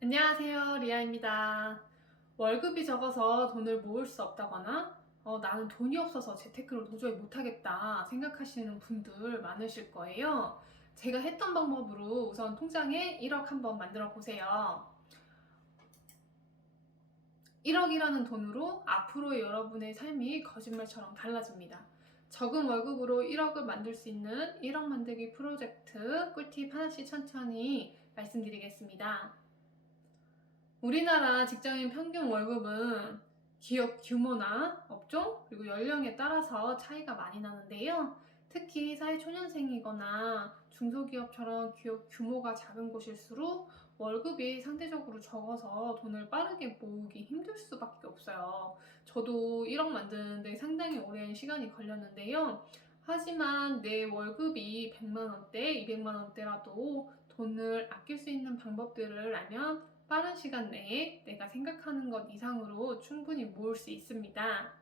안녕하세요, 리아입니다. 월급이 적어서 돈을 모을 수 없다거나 나는 돈이 없어서 재테크를 도저히 못하겠다 생각하시는 분들 많으실 거예요. 제가 했던 방법으로 우선 통장에 1억 한번 만들어 보세요. 1억이라는 돈으로 앞으로의 여러분의 삶이 거짓말처럼 달라집니다. 적은 월급으로 1억을 만들 수 있는 1억 만들기 프로젝트 꿀팁 하나씩 천천히 말씀드리겠습니다. 우리나라 직장인 평균 월급은 기업 규모나 업종 그리고 연령에 따라서 차이가 많이 나는데요. 특히 사회초년생이거나 중소기업처럼 기업 규모가 작은 곳일수록 월급이 상대적으로 적어서 돈을 빠르게 모으기 힘들 수밖에 없어요. 저도 1억 만드는데 상당히 오랜 시간이 걸렸는데요. 하지만 내 월급이 100만 원대, 200만 원대라도 돈을 아낄 수 있는 방법들을 알면 빠른 시간 내에 내가 생각하는 것 이상으로 충분히 모을 수 있습니다.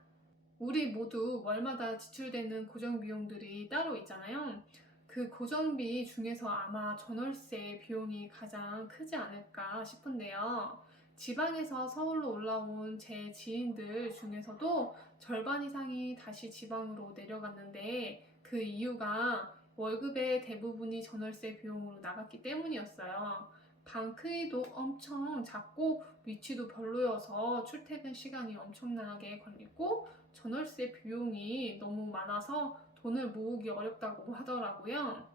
우리 모두 월마다 지출되는 고정 비용들이 따로 있잖아요. 그 고정비 중에서 아마 전월세 비용이 가장 크지 않을까 싶은데요. 지방에서 서울로 올라온 제 지인들 중에서도 절반 이상이 다시 지방으로 내려갔는데 그 이유가 월급의 대부분이 전월세 비용으로 나갔기 때문이었어요. 방 크기도 엄청 작고 위치도 별로여서 출퇴근 시간이 엄청나게 걸리고 전월세 비용이 너무 많아서 돈을 모으기 어렵다고 하더라고요.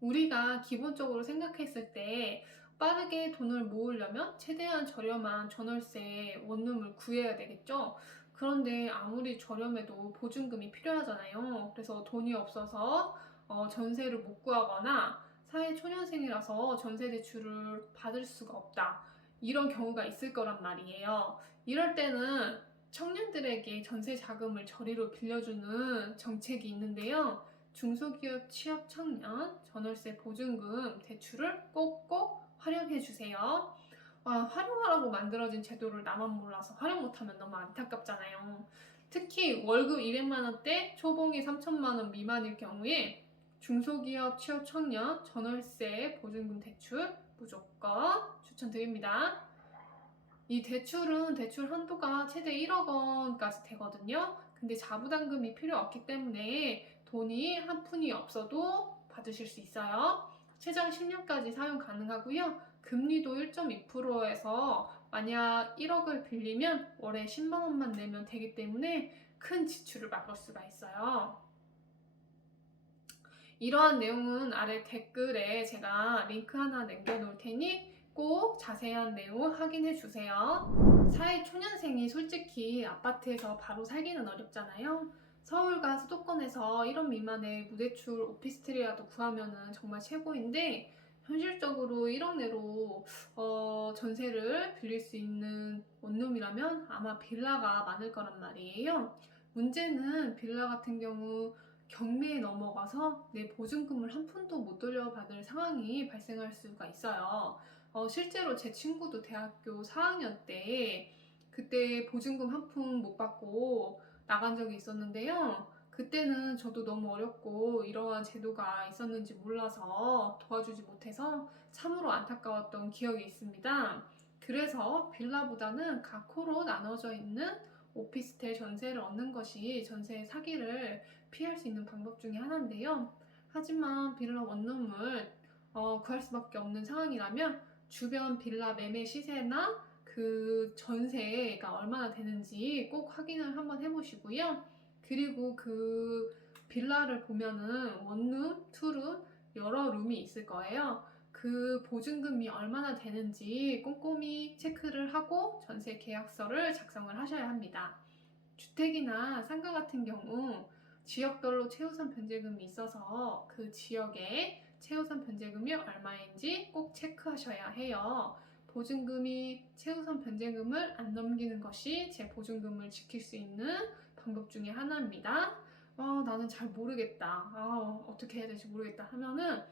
우리가 기본적으로 생각했을 때 빠르게 돈을 모으려면 최대한 저렴한 전월세 원룸을 구해야 되겠죠. 그런데 아무리 저렴해도 보증금이 필요하잖아요. 그래서 돈이 없어서 전세를 못 구하거나 사회초년생이라서 전세 대출을 받을 수가 없다. 이런 경우가 있을 거란 말이에요. 이럴 때는 청년들에게 전세 자금을 저리로 빌려주는 정책이 있는데요. 중소기업 취업 청년 전월세 보증금 대출을 꼭꼭 활용해 주세요. 활용하라고 만들어진 제도를 나만 몰라서 활용 못하면 너무 안타깝잖아요. 특히 월급 200만 원대, 초봉이 3천만 원 미만일 경우에 중소기업 취업 청년 전월세 보증금 대출 무조건 추천드립니다. 이 대출은 대출 한도가 최대 1억 원까지 되거든요. 근데 자부담금이 필요 없기 때문에 돈이 한 푼이 없어도 받으실 수 있어요. 최장 10년까지 사용 가능하고요. 금리도 1.2%에서 만약 1억을 빌리면 월에 10만 원만 내면 되기 때문에 큰 지출을 막을 수가 있어요. 이러한 내용은 아래 댓글에 제가 링크 하나 남겨놓을 테니 꼭 자세한 내용 확인해 주세요. 사회초년생이 솔직히 아파트에서 바로 살기는 어렵잖아요. 서울과 수도권에서 1억 미만의 무대출 오피스텔이라도 구하면 정말 최고인데 현실적으로 1억 내로 전세를 빌릴 수 있는 원룸이라면 아마 빌라가 많을 거란 말이에요. 문제는 빌라 같은 경우 경매에 넘어가서 내 보증금을 한 푼도 못 돌려받을 상황이 발생할 수가 있어요. 실제로 제 친구도 대학교 4학년 때 그때 보증금 한 푼 못 받고 나간 적이 있었는데요. 그때는 저도 너무 어렵고 이러한 제도가 있었는지 몰라서 도와주지 못해서 참으로 안타까웠던 기억이 있습니다. 그래서 빌라보다는 각 호로 나눠져 있는 오피스텔 전세를 얻는 것이 전세 사기를 피할 수 있는 방법 중에 하나인데요. 하지만 빌라 원룸을 구할 수밖에 없는 상황이라면 주변 빌라 매매 시세나 그 전세가 얼마나 되는지 꼭 확인을 한번 해보시고요. 그리고 그 빌라를 보면은 원룸, 투룸 여러 룸이 있을 거예요. 그 보증금이 얼마나 되는지 꼼꼼히 체크를 하고 전세 계약서를 작성을 하셔야 합니다. 주택이나 상가 같은 경우 지역별로 최우선 변제금이 있어서 그 지역의 최우선 변제금이 얼마인지 꼭 체크하셔야 해요. 보증금이 최우선 변제금을 안 넘기는 것이 제 보증금을 지킬 수 있는 방법 중에 하나입니다. 나는 잘 모르겠다. 어떻게 해야 될지 모르겠다 하면은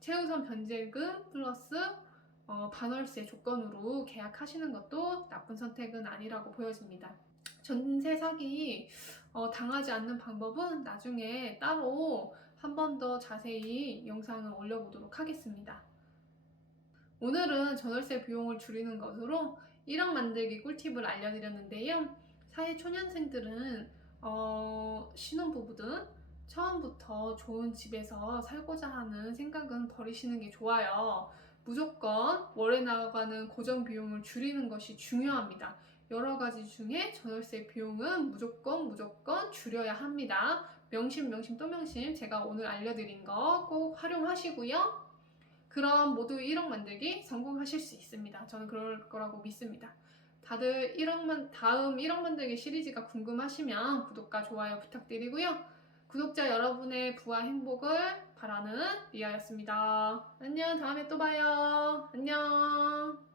최우선 변제금 플러스 반월세 조건으로 계약하시는 것도 나쁜 선택은 아니라고 보여집니다. 전세 사기 당하지 않는 방법은 나중에 따로 한 번 더 자세히 영상을 올려보도록 하겠습니다. 오늘은 전월세 비용을 줄이는 것으로 1억 만들기 꿀팁을 알려드렸는데요. 사회초년생들은 신혼부부든 처음부터 좋은 집에서 살고자 하는 생각은 버리시는 게 좋아요. 무조건 월에 나가는 고정 비용을 줄이는 것이 중요합니다. 여러 가지 중에 전월세 비용은 무조건 줄여야 합니다. 명심 또 명심, 제가 오늘 알려드린 거 꼭 활용하시고요. 그럼 모두 1억 만들기 성공하실 수 있습니다. 저는 그럴 거라고 믿습니다. 다들 다음 1억 만들기 시리즈가 궁금하시면 구독과 좋아요 부탁드리고요. 구독자 여러분의 부와 행복을 바라는 리아였습니다. 안녕, 다음에 또 봐요. 안녕.